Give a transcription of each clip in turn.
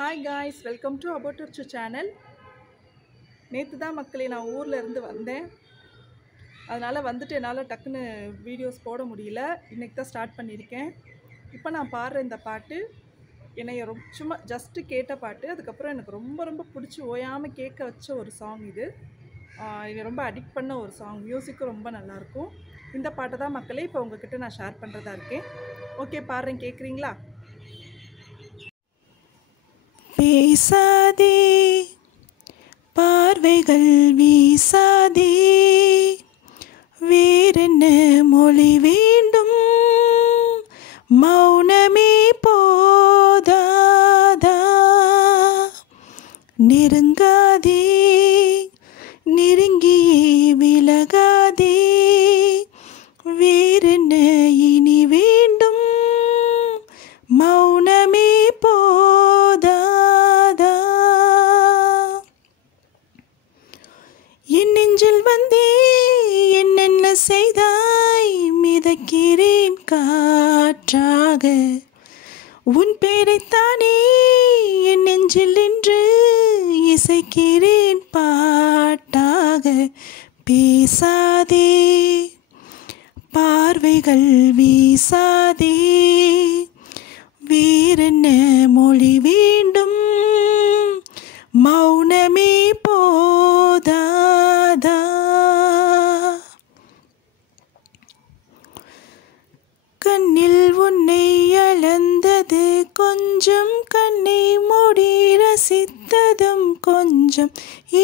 Hi guys, welcome to about Archu channel. நேற்று தான் மக்களே நான் ஊரில் இருந்து வந்தேன். அதனால் வந்துட்டு என்னால் டக்குன்னு வீடியோஸ் போட முடியல. இன்றைக்கி தான் ஸ்டார்ட் பண்ணியிருக்கேன். இப்போ நான் பாடுற இந்த பாட்டு என்னைய சும்மா ஜஸ்ட்டு கேட்ட பாட்டு. அதுக்கப்புறம் எனக்கு ரொம்ப ரொம்ப பிடிச்சி ஓயாமல் கேட்க வச்ச ஒரு சாங் இது. என்னை ரொம்ப அடிக்ட் பண்ண ஒரு சாங். மியூசிக்கும் ரொம்ப நல்லாயிருக்கும். இந்த பாட்டை தான் மக்களே இப்போ உங்ககிட்ட நான் ஷேர் பண்ணுறதா இருக்கேன். ஓகே, பாடுறேன், கேட்குறீங்களா? பேசாதே, பார்வைகள் வீசாதே, வேறென்ன மொழி வேண்டும், மௌனமே போதாதா, நெருங்காதே, நெருங்கியே விலகாதே, வேறென்ன இனி வேண்டும், மௌனமே போதாதா. என் நெஞ்சில் வந்தே என்னென்ன செய்தாய், மிதக்கிறேன் காற்றாக, உன் பேரைத்தானே என் நெஞ்சில் நின்று இசைக்கிறேன் பாட்டாக. பேசாதே, பார்வைகள் வீசாதே, வேறென்ன மொழி வேண்டும், மௌனமே போதாதா. கண்ணில் உன்னை அளந்தது கொஞ்சம், கண்ணை மூடி ரசித்ததும் கொஞ்சம்,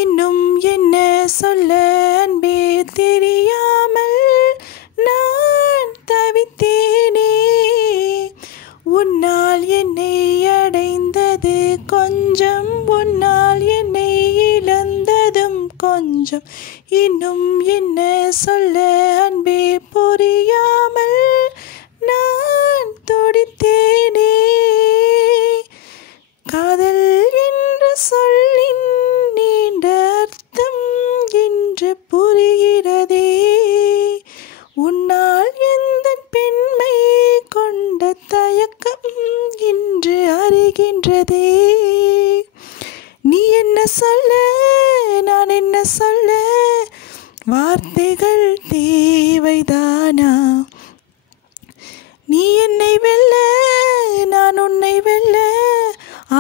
இன்னும் என்ன சொல்ல அன்பே தெரியாமல் நான் தவித்தேனே. உன்னால் என்னை அடைந்தது கொஞ்சம், உன்னால் என்னை இழந்ததும் கொஞ்சம், இன்னும் என்ன சொல்ல அன்பே புரியாமல் நான் துடித்தேனே. காதல் என்ற சொல்லின் நீண்ட அர்த்தம் இன்று புரிகிறதே. உன்னால் எந்த பெண்மை கொண்ட தயக்கம் இன்று அறிகின்றதே. நீ என்ன சொல்ல, நான் என்ன சொல்ல, வார்த்தைகள் தேவைதானா? நீ என்னை வெல்ல, நான் உன்னை வெல்ல,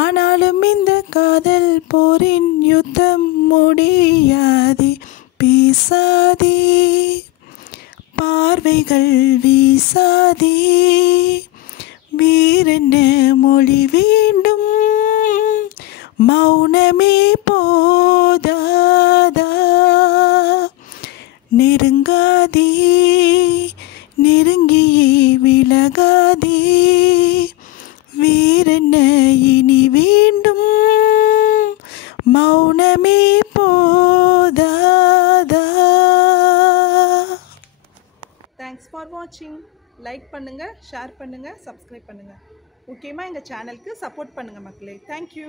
ஆனாலும் இந்த காதல் போரின் யுத்தம் முடியாதே. பேசாதே, பார்வைகள் வீசாதே, வேறென்ன மொழி வேண்டும், மௌனமே போதாதா. நெருங்காதே, நெருங்கியே விலகாதே, வேறென்ன இனி வேண்டும், மௌனமே போதாதா. தேங்க்ஸ் ஃபார் வாட்சிங். லைக் பண்ணுங்கள், ஷேர் பண்ணுங்கள், சப்ஸ்கிரைப் பண்ணுங்கள். முக்கியமாக எங்கள் சேனலுக்கு சப்போர்ட் பண்ணுங்கள் மக்களே. தேங்க்யூ.